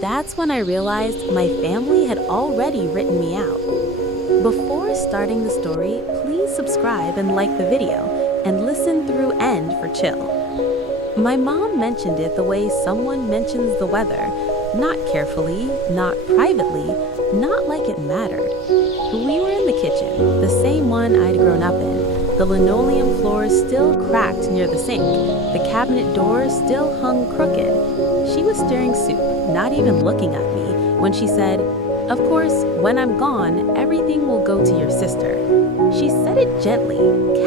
That's when I realized my family had already written me out. Before starting the story, please subscribe and like the video, and listen through end for chill. My mom mentioned it the way someone mentions the weather, not carefully, not privately, not like it mattered. We were in the kitchen, the same one I'd grown up in. The linoleum floor still cracked near the sink. The cabinet door still hung crooked. She was stirring soup, not even looking at me, when she said, "Of course, when I'm gone, everything will go to your sister." She said it gently,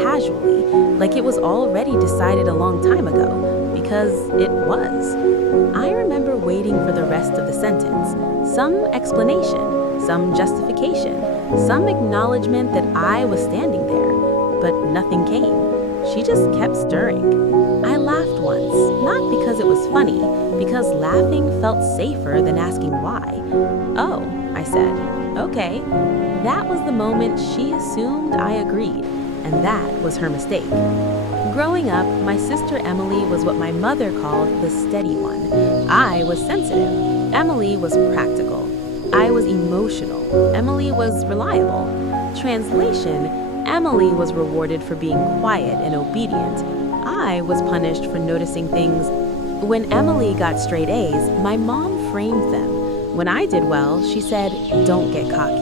casually, like it was already decided a long time ago, because it was. I remember waiting for the rest of the sentence, some explanation, some justification, some acknowledgement that I was standing there, but nothing came. She just kept stirring. I laughed once, not because it was funny, because laughing felt safer than asking why. "Oh," I said. "Okay." That was the moment she assumed I agreed, and that was her mistake. Growing up, my sister Emily was what my mother called the steady one. I was sensitive. Emily was practical. I was emotional. Emily was reliable. Translation: Emily was rewarded for being quiet and obedient. I was punished for noticing things. When Emily got straight A's, my mom framed them. When I did well, she said, "Don't get cocky."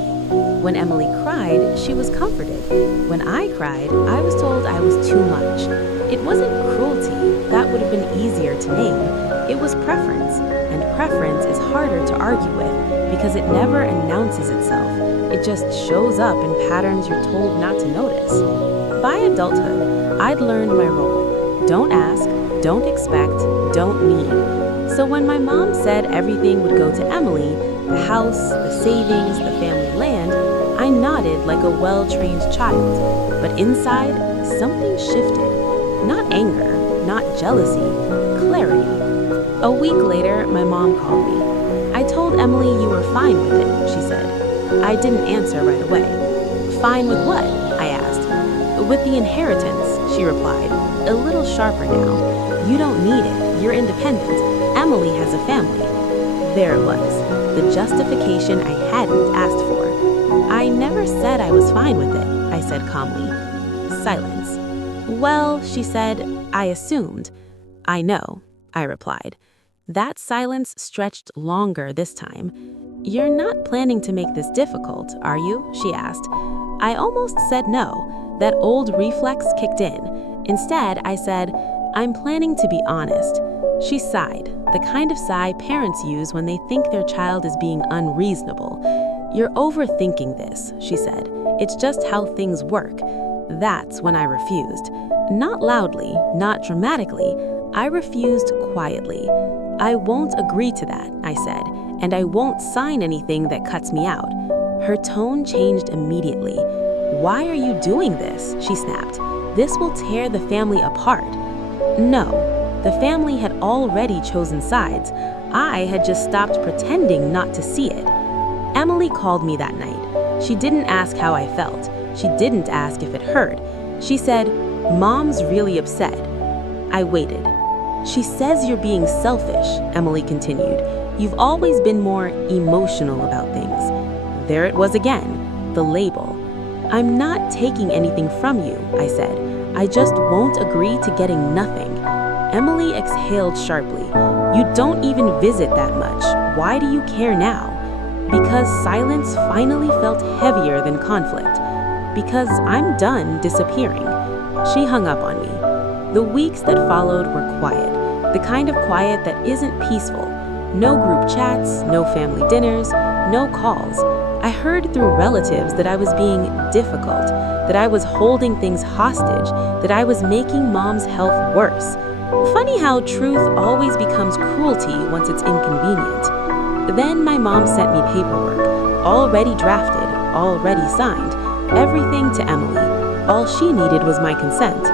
When Emily cried, she was comforted. When I cried, I was told I was too much. It wasn't cruelty, that would have been easier to name. It was preference, and preference is harder to argue with because it never announces itself. It just shows up in patterns you're told not to notice. By adulthood, I'd learned my role. Don't ask, don't expect, don't need. So when my mom said everything would go to Emily, the house, the savings, the family land, I nodded like a well-trained child. But inside, something shifted. Not anger, not jealousy, clarity. A week later, my mom called me. "I told Emily you were fine with it," she said. I didn't answer right away. "Fine with what?" I asked. "With the inheritance," she replied, a little sharper now. "You don't need it. You're independent. Emily has a family." There it was, the justification I hadn't asked for. "I never said I was fine with it," I said calmly. Silence. "Well," she said, "I assumed." "I know," I replied. That silence stretched longer this time. "You're not planning to make this difficult, are you?" she asked. I almost said no. That old reflex kicked in. Instead, I said, "I'm planning to be honest." She sighed, the kind of sigh parents use when they think their child is being unreasonable. "You're overthinking this," she said. "It's just how things work." That's when I refused. Not loudly, not dramatically. I refused quietly. "I won't agree to that," I said, "and I won't sign anything that cuts me out." Her tone changed immediately. "Why are you doing this?" she snapped. "This will tear the family apart." No, the family had already chosen sides. I had just stopped pretending not to see it. Emily called me that night. She didn't ask how I felt. She didn't ask if it hurt. She said, "Mom's really upset." I waited. "She says you're being selfish," Emily continued. "You've always been more emotional about things." There it was again, the label. "I'm not taking anything from you," I said. "I just won't agree to getting nothing." Emily exhaled sharply. "You don't even visit that much. Why do you care now?" Because silence finally felt heavier than conflict. Because I'm done disappearing. She hung up on me. The weeks that followed were quiet. The kind of quiet that isn't peaceful. No group chats, no family dinners, no calls. I heard through relatives that I was being difficult, that I was holding things hostage, that I was making Mom's health worse. Funny how truth always becomes cruelty once it's inconvenient. Then my mom sent me paperwork, already drafted, already signed, everything to Emily. All she needed was my consent.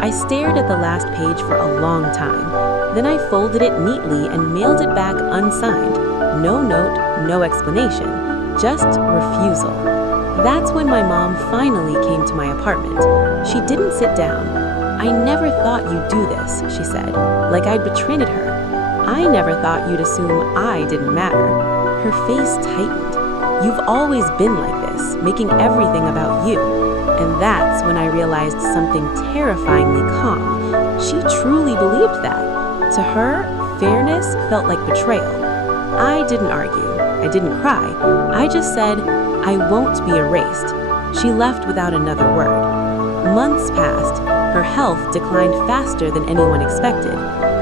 I stared at the last page for a long time. Then I folded it neatly and mailed it back unsigned. No note, no explanation, just refusal. That's when my mom finally came to my apartment. She didn't sit down. "I never thought you'd do this," she said, like I'd betrayed her. I never thought you'd assume I didn't matter." Her face tightened. "You've always been like this, making everything about you." And that's when I realized something terrifyingly calm. She truly believed that. To her, fairness felt like betrayal. I didn't argue. I didn't cry. I just said, "I won't be erased." She left without another word. Months passed. Her health declined faster than anyone expected.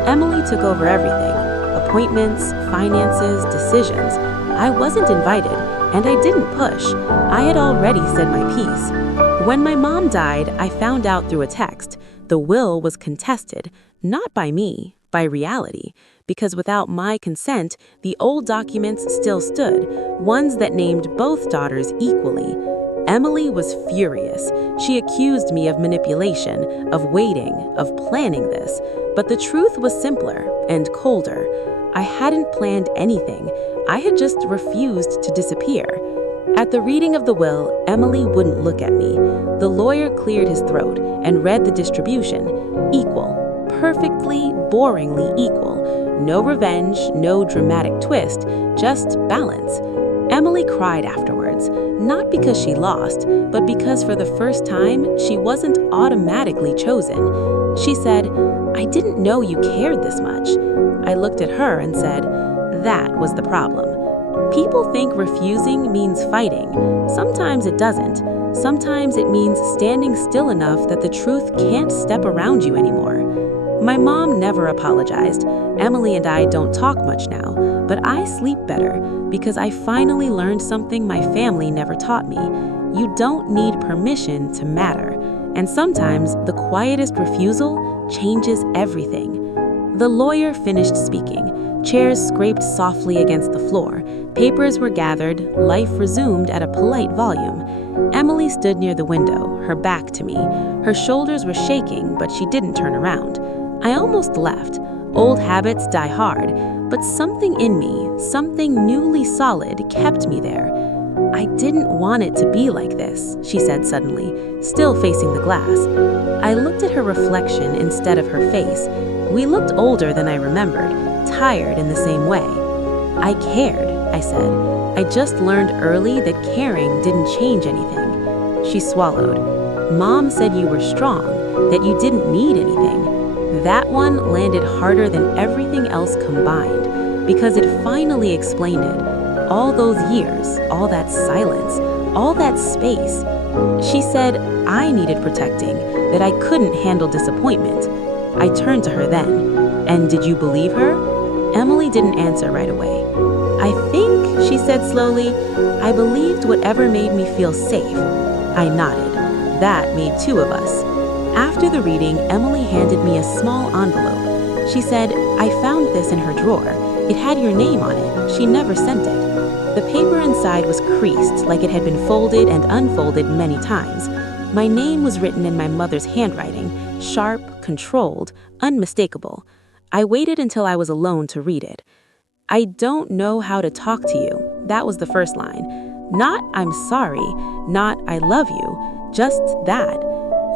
Emily took over everything: appointments, finances, decisions. I wasn't invited, and I didn't push. I had already said my piece. When my mom died, I found out through a text. The will was contested, not by me, by reality, because without my consent, the old documents still stood, ones that named both daughters equally. Emily was furious. She accused me of manipulation, of waiting, of planning this. But the truth was simpler and colder. I hadn't planned anything. I had just refused to disappear. At the reading of the will, Emily wouldn't look at me. The lawyer cleared his throat and read the distribution. Equal. Perfectly, boringly equal. No revenge, no dramatic twist, just balance. Emily cried afterwards, not because she lost, but because for the first time, she wasn't automatically chosen. She said, "I didn't know you cared this much." I looked at her and said, "That was the problem." People think refusing means fighting. Sometimes it doesn't. Sometimes it means standing still enough that the truth can't step around you anymore. My mom never apologized. Emily and I don't talk much now, but I sleep better because I finally learned something my family never taught me. You don't need permission to matter. And sometimes the quietest refusal changes everything. The lawyer finished speaking. Chairs scraped softly against the floor. Papers were gathered. Life resumed at a polite volume. Emily stood near the window, her back to me. Her shoulders were shaking, but she didn't turn around. I almost left. Old habits die hard, but something in me, something newly solid, kept me there. "I didn't want it to be like this," she said suddenly, still facing the glass. I looked at her reflection instead of her face. We looked older than I remembered, tired in the same way. "I cared," I said. "I just learned early that caring didn't change anything." She swallowed. "Mom said you were strong, that you didn't need anything." That one landed harder than everything else combined, because it finally explained it. All those years, all that silence, all that space. She said I needed protecting, that I couldn't handle disappointment. I turned to her then. "And did you believe her?" Emily didn't answer right away. "I think," she said slowly, "I believed whatever made me feel safe." I nodded. That made two of us. After the reading, Emily handed me a small envelope. She said, "I found this in her drawer. It had your name on it. She never sent it." The paper inside was creased, like it had been folded and unfolded many times. My name was written in my mother's handwriting, sharp, controlled, unmistakable. I waited until I was alone to read it. "I don't know how to talk to you." That was the first line. Not "I'm sorry," not "I love you," just that.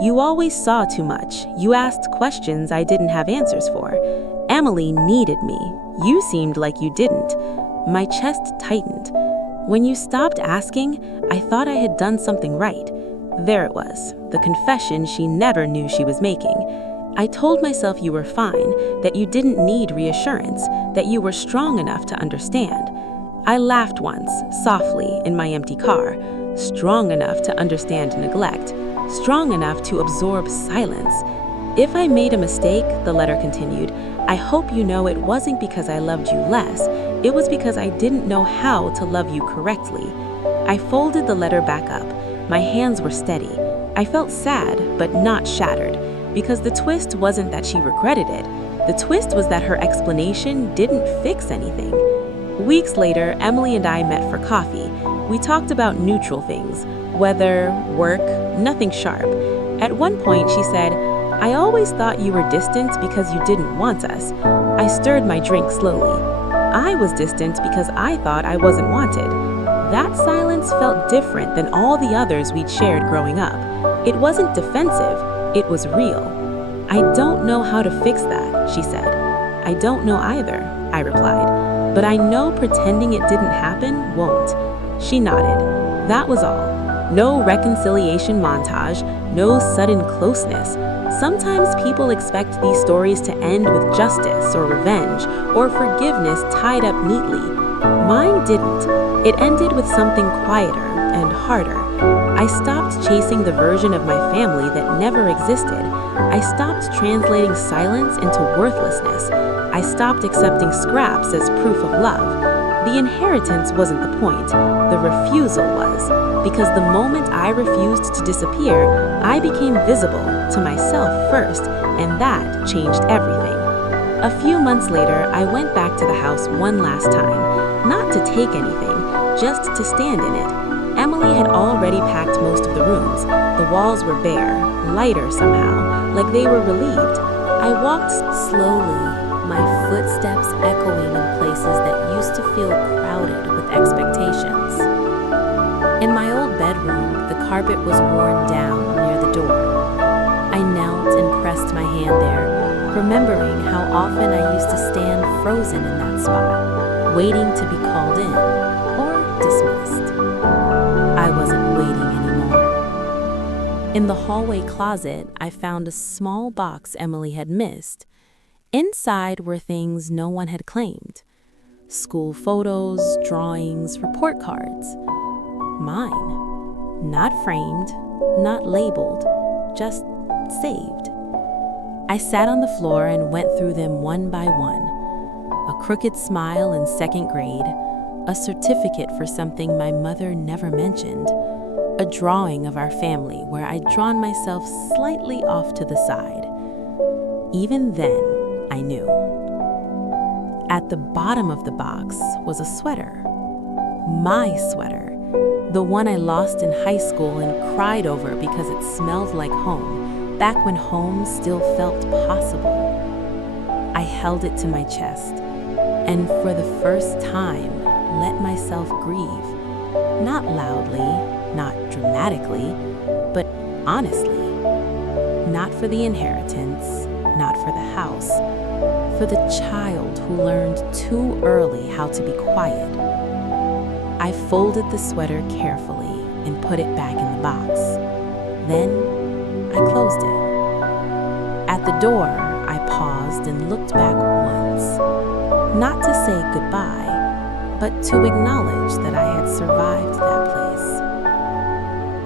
"You always saw too much. You asked questions I didn't have answers for. Emily needed me. You seemed like you didn't." My chest tightened. When you stopped asking, I thought I had done something right. There it was, the confession she never knew she was making. I told myself you were fine, that you didn't need reassurance, that you were strong enough to understand. I laughed once, softly, in my empty car, strong enough to understand neglect, strong enough to absorb silence. "If I made a mistake," the letter continued, "I hope you know it wasn't because I loved you less. It was because I didn't know how to love you correctly." I folded the letter back up. My hands were steady. I felt sad, but not shattered, because the twist wasn't that she regretted it. The twist was that her explanation didn't fix anything. Weeks later, Emily and I met for coffee. We talked about neutral things, weather, work, nothing sharp. At one point, she said, "I always thought you were distant because you didn't want us." I stirred my drink slowly. I was distant because I thought I wasn't wanted. That silence felt different than all the others we'd shared growing up. It wasn't defensive, it was real. "I don't know how to fix that," she said. I don't know either, I replied. But I know pretending it didn't happen won't. She nodded. That was all. No reconciliation montage, no sudden closeness. Sometimes people expect these stories to end with justice or revenge or forgiveness tied up neatly. Mine didn't. It ended with something quieter and harder. I stopped chasing the version of my family that never existed. I stopped translating silence into worthlessness. I stopped accepting scraps as proof of love. The inheritance wasn't the point, the refusal was. Because the moment I refused to disappear, I became visible to myself first, and that changed everything. A few months later, I went back to the house one last time, not to take anything, just to stand in it. Emily had already packed most of the rooms. The walls were bare, lighter somehow, like they were relieved. I walked slowly, my footsteps echoing in places that used to feel crowded with expectations. In my old bedroom, the carpet was worn down near the door. I knelt and pressed my hand there, remembering how often I used to stand frozen in that spot, waiting to be called in or dismissed. I wasn't waiting anymore. In the hallway closet, I found a small box Emily had missed. Inside were things no one had claimed. School photos, drawings, report cards. Mine. Not framed, not labeled, just saved. I sat on the floor and went through them one by one. A crooked smile in second grade, a certificate for something my mother never mentioned, a drawing of our family where I'd drawn myself slightly off to the side. Even then, I knew. At the bottom of the box was a sweater. My sweater. The one I lost in high school and cried over because it smelled like home, back when home still felt possible. I held it to my chest, and for the first time, let myself grieve. Not loudly, not dramatically, but honestly. Not for the inheritance, not for the house, for the child who learned too early how to be quiet. I folded the sweater carefully and put it back in the box. Then I closed it. At the door, I paused and looked back once, not to say goodbye, but to acknowledge that I had survived that place.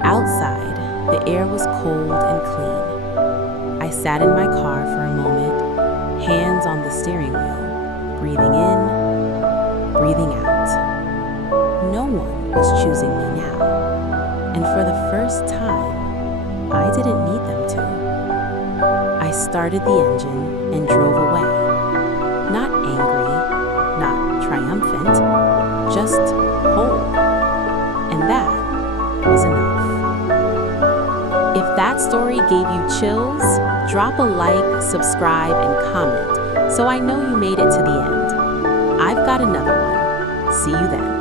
Outside, the air was cold and clean. I sat in my car for a moment, hands on the steering wheel, breathing in, breathing out. No one was choosing me now, and for the first time, I didn't need them to. I started the engine and drove away. Not angry, not triumphant, just whole. And that was enough. If that story gave you chills, drop a like, subscribe, and comment so I know you made it to the end. I've got another one. See you then.